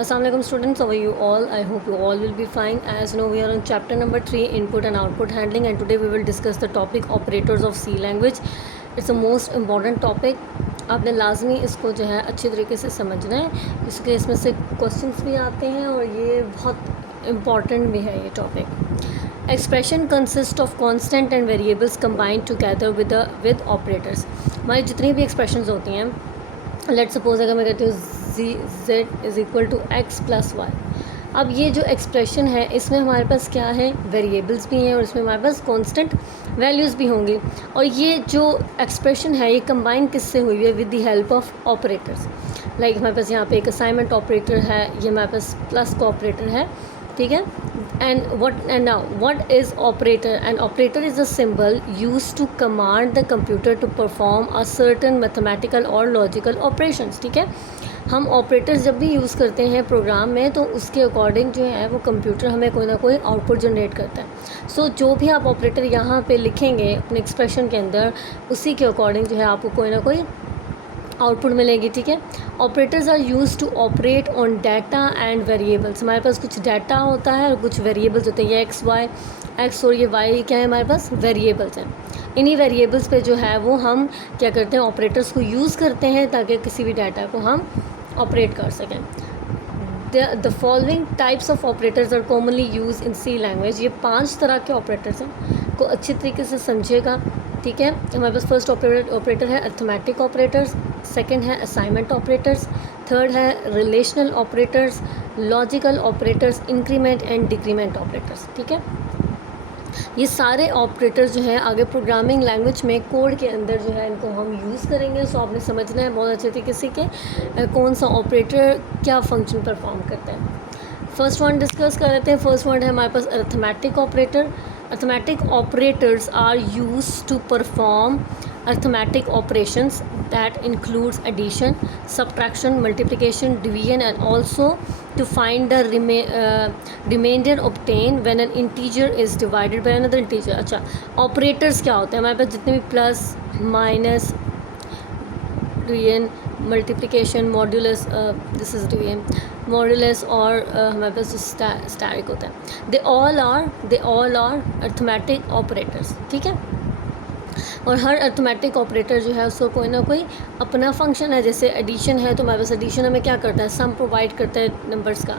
Assalamu alaikum students, how are you all? I hope you all will be fine. As you know, we are on chapter number 3, input and output handling, and today we will discuss the topic operators of C language. It's a most important topic. आपने लाजमी इसको जो है अच्छी तरीके से समझना है, इसके इसमें से क्वेश्चंस भी आते हैं और ये बहुत इम्पॉर्टेंट भी है ये topic. Expression consist of constant and variables combined together with operators. हमारी जितनी भी एक्सप्रेशंस होती हैं, लेट सपोज अगर मैं कहती हूँ z is equal to x plus y. अब ये जो एक्सप्रेशन है इसमें हमारे पास क्या है, वेरिएबल्स भी हैं और इसमें हमारे पास कांस्टेंट वैल्यूज़ भी होंगी. और ये जो एक्सप्रेशन है ये कंबाइन किससे हुई है, with the help of operators. Like हमारे पास यहाँ पे एक असाइनमेंट ऑपरेटर है, ये हमारे पास प्लस का ऑपरेटर है, ठीक है. And now what is operator? An operator is a symbol used to command the computer to perform a certain mathematical or logical operations. ठीक है, हम ऑपरेटर्स जब भी यूज़ करते हैं प्रोग्राम में तो उसके अकॉर्डिंग जो है वो कंप्यूटर हमें कोई ना कोई आउटपुट जनरेट करता है. सो जो भी आप ऑपरेटर यहाँ पे लिखेंगे अपने एक्सप्रेशन के अंदर, उसी के अकॉर्डिंग जो है आपको कोई ना कोई आउटपुट मिलेगी. ठीक है, operators are use to operate on data and variables. हमारे पास कुछ डाटा होता है और कुछ वेरिएबल्स होते हैं. ये एक्स और ये वाई क्या है, हमारे पास वेरिएबल्स हैं. इन्हीं वेरिएबल्स पे जो है वो हम क्या करते हैं, ऑपरेटर्स को यूज़ करते हैं ताकि किसी भी डाटा को हम ऑपरेट कर सकें. The following types of operators are commonly use in C language. ये 5 तरह के ऑपरेटर्स हैं, को अच्छी तरीके से समझिएगा. ठीक है, हमारे पास फर्स्ट ऑपरेटर है अर्थमेटिक ऑपरेटर्स, सेकंड है असाइनमेंट ऑपरेटर्स, थर्ड है relational operators, logical operators, increment and decrement operators. ठीक है, ये सारे ऑपरेटर्स जो हैं आगे प्रोग्रामिंग लैंग्वेज में कोड के अंदर जो है इनको हम यूज़ करेंगे. सो आपने समझना है बहुत अच्छे तरीके से कि कौन सा ऑपरेटर क्या फंक्शन परफॉर्म करता है. फर्स्ट वन डिस्कस कर लेते हैं. फर्स्ट वन है हमारे पास arithmetic operator. Arithmetic operators are used to perform arithmetic operations that includes addition, subtraction, multiplication, division, and also to find the remainder obtained when an integer is divided by another integer. अच्छा, operators क्या होते हैं, हमारे पास जितने भी plus minus division multiplication modulus, this is division modulus, और हमारे पास स्टैटिक होता है. They all are arithmetic operators. ठीक है, और हर अर्थमेटिक ऑपरेटर जो है उसको कोई ना कोई अपना फंक्शन है. जैसे एडिशन है तो हमारे पास एडिशन हमें क्या करता है, सम प्रोवाइड करता है नंबर्स का.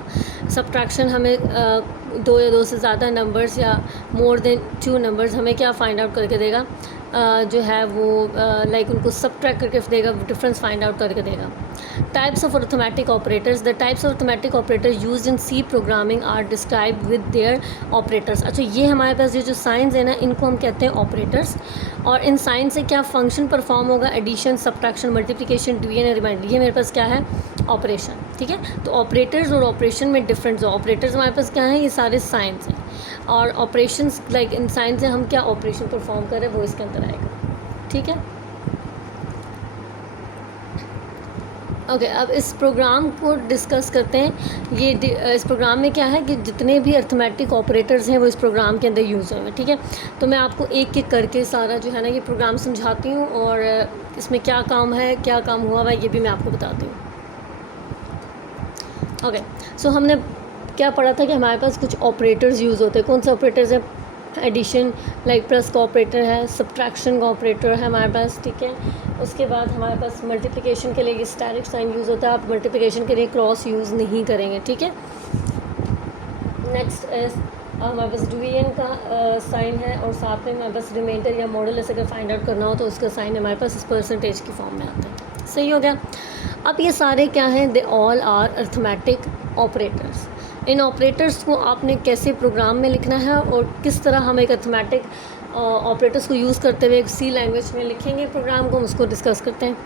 सब्ट्रैक्शन हमें 2 या 2 से ज़्यादा नंबर्स या मोर देन 2 नंबर्स हमें क्या फाइंड आउट करके देगा, जो है वो लाइक उनको सब्ट्रैक्ट करके देगा, डिफरेंस फाइंड आउट करके देगा. Types of arithmetic operators. The types of arithmetic operator used in C programming are described with their operators. अच्छा, ये हमारे पास ये जो साइंस है ना, इनको हम कहते हैं ऑपरेटर्स. और इन साइन से क्या फंक्शन परफॉर्म होगा, एडिशन, सब्ट्रैक्शन, मल्टीप्लिकेशन, डिवीजन और रिमाइंडर. ये मेरे पास क्या है, ऑपरेशन. ठीक है, तो ऑपरेटर्स और ऑपरेशन में डिफरेंस. ऑपरेटर्स हमारे पास क्या है, ये सारे साइंस हैं, और ऑपरेशंस लाइक इन साइंस से हम क्या ऑपरेशन परफॉर्म कर रहे हैं वो इसके अंदर आएगा. ठीक है, ओके. अब इस प्रोग्राम को डिस्कस करते हैं. ये इस प्रोग्राम में क्या है कि जितने भी अर्थमेटिक ऑपरेटर्स हैं वो इस प्रोग्राम के अंदर यूज़ हुए हैं. ठीक है, तो मैं आपको एक एक करके सारा जो है ना ये प्रोग्राम समझाती हूँ और इसमें क्या काम है, क्या काम हुआ हुआ है, ये भी मैं आपको बताती हूँ. ओके, सो हमने क्या पढ़ा था कि हमारे पास कुछ ऑपरेटर्स यूज़ होते हैं. कौन से ऑपरेटर्स हैं, एडिशन लाइक प्लस का ऑपरेटर है, सब्ट्रैक्शन का ऑपरेटर है हमारे पास. ठीक है, उसके बाद हमारे पास मल्टीप्लिकेशन के लिए ये स्टैटिक साइन यूज़ होता है. आप मल्टीप्लिकेशन के लिए क्रॉस यूज़ नहीं करेंगे. ठीक है, नेक्स्ट इज हमारे पास डिवीजन का साइन है और साथ में हमारे पास रिमाइंडर या मॉडुलस अगर फाइंड आउट करना हो तो उसका साइन हमारे पास इस परसेंटेज की फॉर्म में आता है. सही हो गया. अब ये सारे क्या हैं, they all are arithmetic operators. इन ऑपरेटर्स को आपने कैसे प्रोग्राम में लिखना है और किस तरह हम एक अर्थमेटिक ऑपरेटर्स को यूज़ करते हुए एक सी लैंग्वेज में लिखेंगे प्रोग्राम को, हम उसको डिस्कस करते हैं.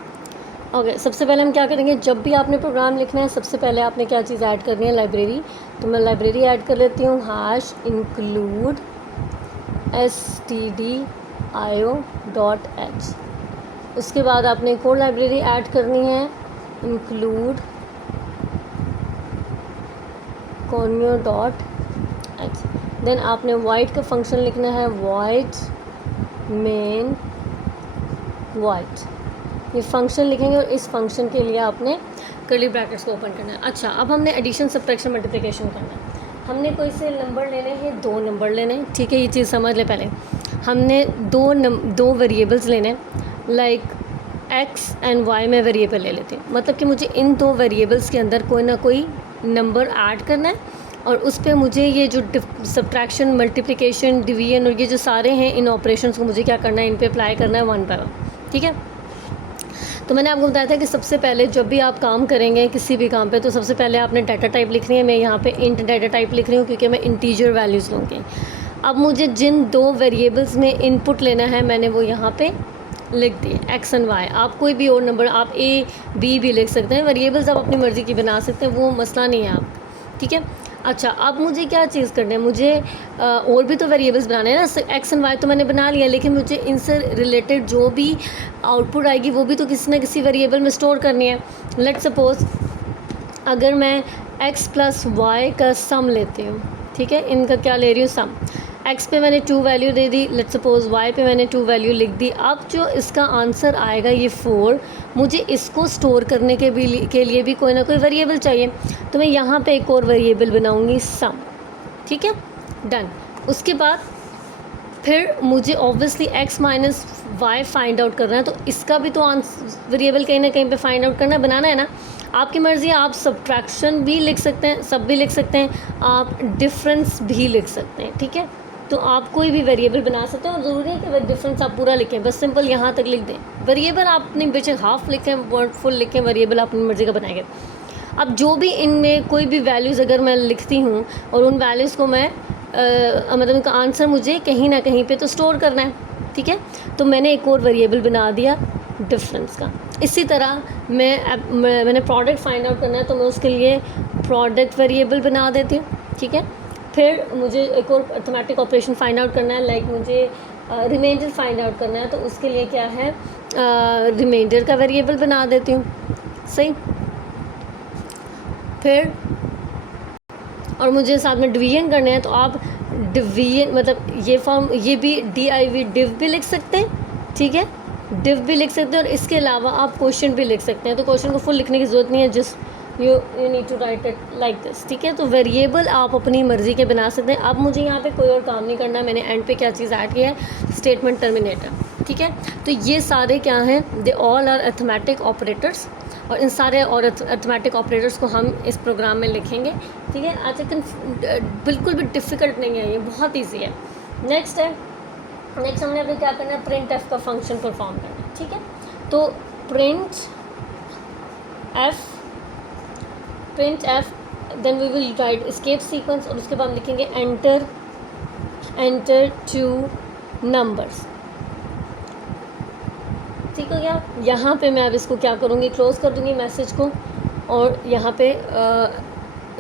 ओके, सबसे पहले हम क्या करेंगे, जब भी आपने प्रोग्राम लिखना है सबसे पहले आपने क्या चीज़ ऐड करनी है, लाइब्रेरी. तो मैं लाइब्रेरी ऐड कर लेती हूँ, हैश इंक्लूड stdio.h. उसके बाद आपने एक और लाइब्रेरी ऐड करनी है, इंक्लूड conio.h. देन आपने वाइट का फंक्शन लिखना है, वाइट मेन वाइट. ये फंक्शन लिखेंगे और इस फंक्शन के लिए आपने कर्ली ब्रैकेट्स को ओपन करना है। अच्छा, अब हमने एडिशन, सब्ट्रैक्शन, मल्टीप्लिकेशन करना है। हमने कोई से नंबर लेने हैं, 2 नंबर लेने हैं, ठीक है, ये चीज़ समझ ले पहले। हमने दो वेरिएबल्स लेने हैं, लाइक एक्स एंड वाई में वेरिएबल ले लेते हैं, मतलब कि मुझे इन 2 वेरिएबल्स के अंदर कोई ना कोई नंबर ऐड करना है और उस पर मुझे ये जो सब्ट्रैक्शन, मल्टीप्लिकेशन, डिवीजन और ये जो सारे हैं इन ऑपरेशंस को मुझे क्या करना है, इन पे अप्लाई करना है 1 बाय 1, ठीक है। तो मैंने आपको बताया था कि सबसे पहले जब भी आप काम करेंगे किसी भी काम पे, तो सबसे पहले आपने डाटा टाइप लिखनी है। मैं यहाँ पे इंट डाटा टाइप लिख रही हूँ क्योंकि मैं इंटीजर वैल्यूज़ लूँगी। अब मुझे जिन 2 वेरिएबल्स में इनपुट लेना है मैंने वो यहाँ पे लिख दिए, एक्स एंड वाई। आप कोई भी और नंबर, आप ए बी भी लिख सकते हैं, वेरिएबल्स आप अपनी मर्ज़ी की बना सकते हैं, वो मसला नहीं है आप, ठीक है। अच्छा, अब मुझे क्या चीज़ करना है, मुझे और भी तो वेरिएबल्स बनाने हैं ना। एक्स एंड वाई तो मैंने बना लिया, लेकिन मुझे इनसे रिलेटेड जो भी आउटपुट आएगी वो भी तो किसी ना किसी वेरिएबल में स्टोर करनी है। लेट्स सपोज अगर मैं एक्स प्लस वाई का सम लेती हूँ, ठीक है, इनका क्या ले रही हूँ, सम। एक्स पे मैंने 2 वैल्यू दे दी, लेट्स सपोज वाई पे मैंने 2 वैल्यू लिख दी। अब जो इसका आंसर आएगा ये 4, मुझे इसको स्टोर करने के लिए भी कोई ना कोई वेरिएबल चाहिए, तो मैं यहाँ पे एक और वेरिएबल बनाऊँगी, सम, ठीक है, डन। उसके बाद फिर मुझे obviously x minus y find out करना है, तो इसका भी तो वेरिएबल कहीं ना कहीं पे फाइंड आउट करना है, बनाना है ना। आपकी मर्ज़ी है, आप सब्ट्रैक्शन भी लिख सकते हैं, सब भी लिख सकते हैं, आप डिफरेंस भी लिख सकते हैं, ठीक है। तो आप कोई भी वेरिएबल बना सकते हैं और ज़रूरी है कि डिफरेंस आप पूरा लिखें, बस सिंपल यहाँ तक लिख दें। वेरिएबल आप अपनी बेशक हाफ लिखें, वर्ड फुल लिखें, वेरिएबल आप अपनी मर्ज़ी का बनाएंगे। अब जो भी इनमें कोई भी वैल्यूज़ अगर मैं लिखती हूँ और उन वैल्यूज़ को मैं मतलब उनका आंसर मुझे कहीं ना कहीं पे तो स्टोर करना है, ठीक है। तो मैंने एक और वेरिएबल बना दिया डिफरेंस का। इसी तरह मैंने प्रोडक्ट फाइंड आउट करना है, तो मैं उसके लिए प्रोडक्ट वेरिएबल बना देती हूँ, ठीक है। फिर मुझे एक और अर्थमेटिक ऑपरेशन फाइंड आउट करना है, लाइक मुझे रिमाइंडर फाइंड आउट करना है, तो उसके लिए क्या है, रिमाइंडर का वेरिएबल बना देती हूँ, सही। फिर और मुझे साथ में डिवीजन करने हैं, तो आप डिवीजन मतलब ये फॉर्म, ये भी DIV डिव भी लिख सकते हैं, ठीक है, डिव भी लिख सकते हैं। और इसके अलावा आप क्वेश्चन भी लिख सकते हैं, तो क्वेश्चन को फुल लिखने की ज़रूरत नहीं है, just you need to write it like this, ठीक है। तो वेरिएबल आप अपनी मर्ज़ी के बना सकते हैं। अब मुझे यहाँ पे कोई और काम नहीं करना, मैंने एंड पे क्या चीज़ ऐड किया है, स्टेटमेंट टर्मिनेटर, ठीक है। तो ये सारे क्या हैं, they all are arithmetic operators, और इन सारे और अर्थमेटिक ऑपरेटर्स को हम इस प्रोग्राम में लिखेंगे, ठीक है। आज बिल्कुल भी डिफ़िकल्ट नहीं है, ये बहुत ईजी है। नेक्स्ट हमने अभी क्या करना है, प्रिंट एफ का फंक्शन परफॉर्म करना है, ठीक है। तो print f then we will write escape sequence, और उसके बाद लिखेंगे एंटर 2 नंबर्स, ठीक हो गया। यहाँ पे मैं अब इसको क्या करूँगी, क्लोज़ कर दूँगी मैसेज को, और यहाँ पे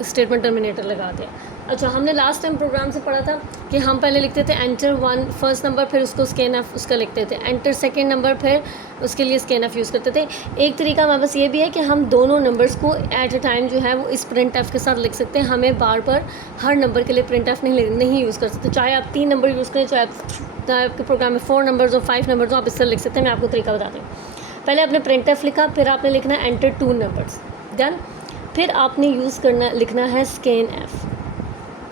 स्टेटमेंट टर्मिनेटर लगा दिया। अच्छा, हमने लास्ट टाइम प्रोग्राम से पढ़ा था कि हम पहले लिखते थे एंटर 1 फर्स्ट नंबर, फिर उसको स्कैन एफ उसका लिखते थे, एंटर सेकंड नंबर, फिर उसके लिए स्कैन एफ यूज़ करते थे। एक तरीका हमारे पास ये भी है कि हम दोनों नंबर्स को एट ए टाइम जो है वो इस प्रिंट एफ के साथ लिख सकते हैं। हमें बार बार हर नंबर के लिए प्रिंट एफ नहीं यूज़ कर सकते, चाहे आप 3 नंबर यूज़ करें, चाहे आपके प्रोग्राम में 4 नंबर्स और 5 नंबर्स हो, आप इससे लिख सकते हैं। मैं आपको तरीका बताती हूँ। पहले आपने प्रिंट एफ लिखा, फिर आपने लिखना है एंटर 2 नंबर्स, डन। फिर आपने लिखना है स्कैन एफ।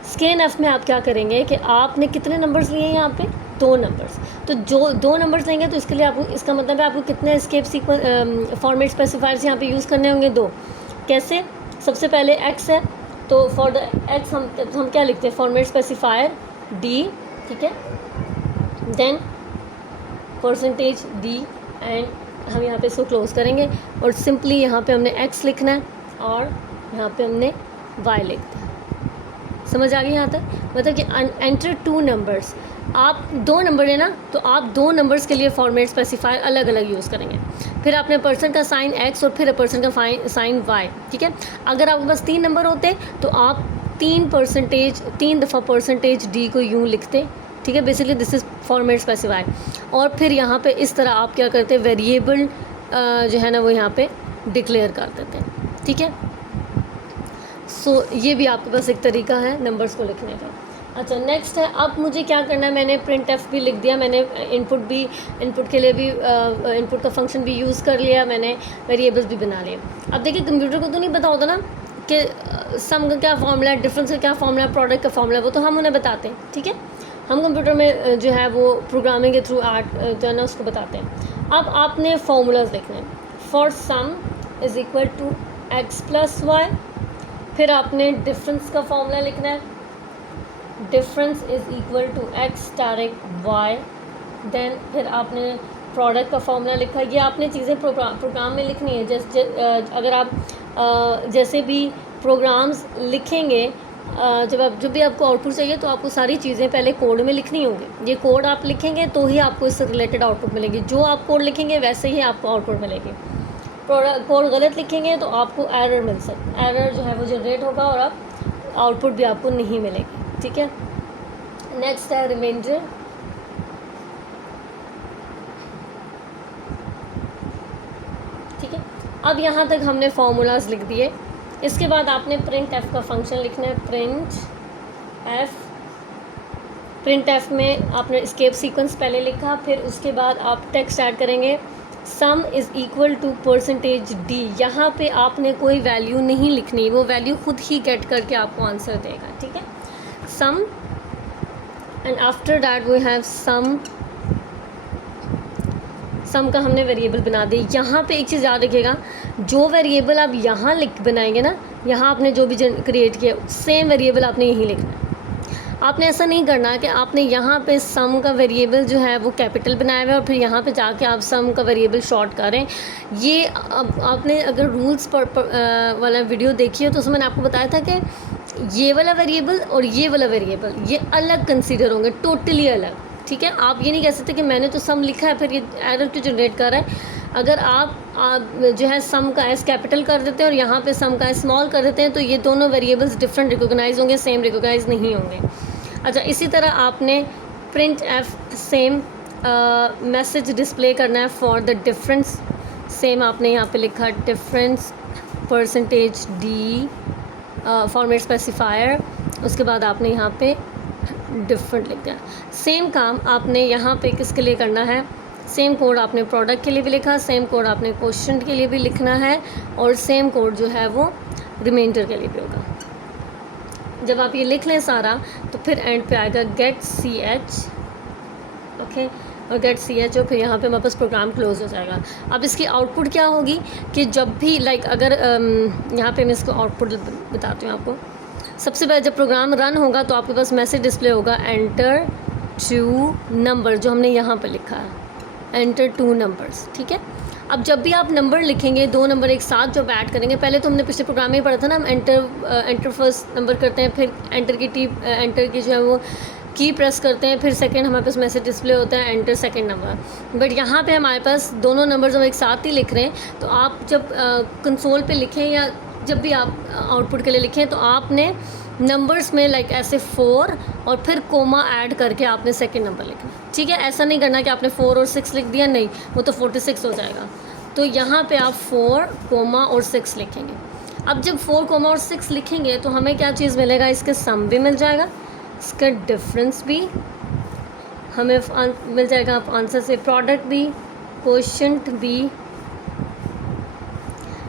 स्कैन एफ में आप क्या करेंगे कि आपने कितने नंबर्स लिए हैं यहाँ पे, 2 नंबर्स। तो जो 2 नंबर्स लेंगे तो इसके लिए आपको, इसका मतलब है आपको कितने एस्केप सीक्वेंस फॉर्मेट स्पेसिफायर्स यहाँ पे यूज़ करने होंगे, 2। कैसे, सबसे पहले एक्स है, तो फॉर द एक्स हम क्या लिखते हैं, फॉर्मेट स्पेसिफायर डी, ठीक है, देन %d, एंड हम यहाँ पे इसको क्लोज करेंगे, और सिंपली यहाँ पे हमने x लिखना है और यहाँ पे हमने y लिखना है। समझ आ गई यहाँ तक, मतलब कि एंटर 2 नंबर्स, आप 2 नंबर है ना, तो आप 2 नंबर्स के लिए फॉर्मेट स्पेसिफायर अलग अलग यूज़ करेंगे। फिर आपने % का साइन x और फिर % का साइन y, ठीक है। अगर आपके पास 3 नंबर होते तो आप 3 दफ़ा %d को यूँ लिखते, ठीक है। Basically this is format specify. और फिर यहाँ पे इस तरह आप क्या करते हैं, वेरिएबल जो है ना वो यहाँ पे डिक्लेयर कर देते हैं, ठीक है। सो ये भी आपके पास एक तरीका है नंबर्स को लिखने का। अच्छा, नेक्स्ट है, अब मुझे क्या करना है, मैंने प्रिंट एफ भी लिख दिया, मैंने इनपुट के लिए भी इनपुट का फंक्शन भी यूज़ कर लिया, मैंने वेरिएबल्स भी बना लिए। अब देखिए कंप्यूटर को तो नहीं पता होता ना कि सम का क्या फॉर्मूला है, डिफरेंस का क्या फॉर्मूला है, प्रोडक्ट का फॉर्मूला है, वो तो हम उन्हें बताते हैं, ठीक है। हम कंप्यूटर में जो है वो प्रोग्रामिंग के थ्रू आर्ट जो है ना उसको बताते हैं। अब आपने फार्मूलाज लिखने हैं। For sum is equal to x plus y, फिर आपने डिफरेंस का फॉर्मूला लिखना है, difference is equal to x direct y. Then फिर आपने प्रोडक्ट का फॉर्मूला लिखा। ये आपने चीज़ें प्रोग्राम में लिखनी है। जैसे अगर आप जैसे भी प्रोग्राम्स लिखेंगे, जब भी आपको आउटपुट चाहिए तो आपको सारी चीज़ें पहले कोड में लिखनी होंगी। ये कोड आप लिखेंगे तो ही आपको इससे रिलेटेड आउटपुट मिलेगी। जो आप कोड लिखेंगे वैसे ही आपको आउटपुट मिलेगी। कोड गलत लिखेंगे तो आपको एरर मिल सकता, एरर जो है वो जनरेट होगा और आप आउटपुट भी आपको नहीं मिलेगी, ठीक है। नेक्स्ट है रिमाइंडर। ठीक है, अब यहाँ तक हमने फार्मूलाज लिख दिए। इसके बाद आपने प्रिंट एफ का फंक्शन लिखना है। प्रिंट एफ में आपने एस्केप सीक्वेंस पहले लिखा, फिर उसके बाद आप टेक्स्ट ऐड करेंगे sum is equal to percentage d. यहाँ पे आपने कोई वैल्यू नहीं लिखनी, वो वैल्यू खुद ही गेट करके आपको आंसर देगा, ठीक है। Sum and after that we have sum का हमने वेरिएबल बना दी। यहाँ पे एक चीज़ याद रखिएगा, जो वेरिएबल आप यहाँ लिख बनाएंगे ना, यहाँ आपने जो भी क्रिएट किया सेम वेरिएबल आपने यहीं लिखना है। आपने ऐसा नहीं करना कि आपने यहाँ पे सम का वेरिएबल जो है वो कैपिटल बनाया हुआ है और फिर यहाँ पे जाके आप सम का वेरिएबल शॉर्ट करें। ये आपने अगर रूल्स वाला वीडियो देखी हो तो उसमें मैंने आपको बताया था कि ये वाला वेरिएबल और ये वाला वेरिएबल ये अलग कंसीडर होंगे, टोटली अलग, ठीक है। आप ये नहीं कह सकते कि मैंने तो सम लिखा है फिर ये एरर क्यों जनरेट कर रहा है। अगर आप जो है सम का एस कैपिटल कर देते हैं और यहाँ पे सम का एस स्मॉल कर देते हैं तो ये दोनों वेरिएबल्स डिफरेंट रिकॉग्नाइज होंगे, सेम रिकॉग्नाइज नहीं होंगे। अच्छा, इसी तरह आपने print F same message display करना है फॉर द डिफरेंस। सेम आपने यहाँ पे लिखा difference percentage D format specifier. उसके बाद आपने यहाँ पे डिफरेंट लिख दिया। सेम काम आपने यहाँ पे किसके लिए करना है, सेम कोड आपने प्रोडक्ट के लिए भी लिखा, सेम कोड आपने क्वेश्चन के लिए भी लिखना है और सेम कोड जो है वो रिमाइंडर के लिए भी होगा। जब आप ये लिख लें सारा तो फिर एंड पे आएगा गेट सी एच, ओके, और गेट सी एच और फिर यहाँ पे हमारे पास प्रोग्राम क्लोज हो जाएगा। अब इसकी आउटपुट क्या होगी कि जब भी अगर यहाँ पे मैं इसको आउटपुट बताती हूँ आपको। सबसे पहले जब प्रोग्राम रन होगा तो आपके पास मैसेज डिस्प्ले होगा एंटर 2 नंबर, जो हमने यहाँ पे लिखा है एंटर 2 नंबर्स, ठीक है। अब जब भी आप नंबर लिखेंगे, 2 नंबर एक साथ जब ऐड करेंगे, पहले तो हमने पिछले प्रोग्राम में पढ़ा था ना, हम एंटर फर्स्ट नंबर करते हैं, फिर एंटर की जो है वो की प्रेस करते हैं, फिर सेकंड हमारे पास मैसेज डिस्प्ले होता है एंटर सेकंड नंबर। बट यहाँ पे हमारे पास दोनों नंबर्स हम एक साथ ही लिख रहे हैं। तो आप जब कंसोल पे लिखें या जब भी आप आउटपुट के लिए लिखें तो आपने नंबर्स में ऐसे 4 और फिर कोमा ऐड करके आपने सेकंड नंबर लिखना, ठीक है। ऐसा नहीं करना कि आपने 4 और 6 लिख दिया, नहीं, वो तो 46 हो जाएगा। तो यहाँ पे आप 4 कोमा और 6 लिखेंगे। अब जब 4 कोमा और 6 लिखेंगे तो हमें क्या चीज़ मिलेगा, इसके सम भी मिल जाएगा, इसका डिफरेंस भी हमें मिल जाएगा आंसर से, प्रोडक्ट भी, क्वोशंट भी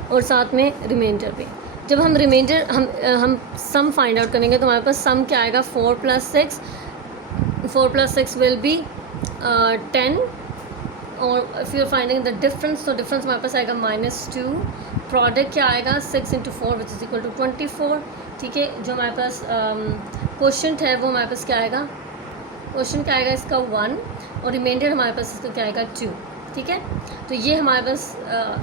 और साथ में रिमाइंडर भी। जब हम रिमाइंडर हम सम फाइंड आउट करेंगे तो हमारे पास सम क्या आएगा, 4 + 6 विल बी 10 और if you are finding the difference तो डिफरेंस हमारे पास आएगा -2। प्रोडक्ट क्या आएगा 6 × 4 विच इज़ इक्वल टू 24, ठीक है। जो हमारे पास क्वोशंट है वो हमारे पास क्या आएगा, क्वोशंट क्या आएगा इसका 1 और रिमाइंडर हमारे पास इसका क्या आएगा 2, ठीक है। तो ये हमारे पास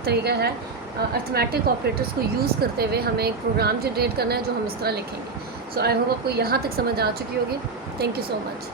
तरीका है अर्थमेटिक ऑपरेटर्स को यूज़ करते हुए हमें एक प्रोग्राम जनरेट करना है जो हम इस तरह लिखेंगे। सो आई होप आपको यहाँ तक समझ आ चुकी होगी। Thank you so much.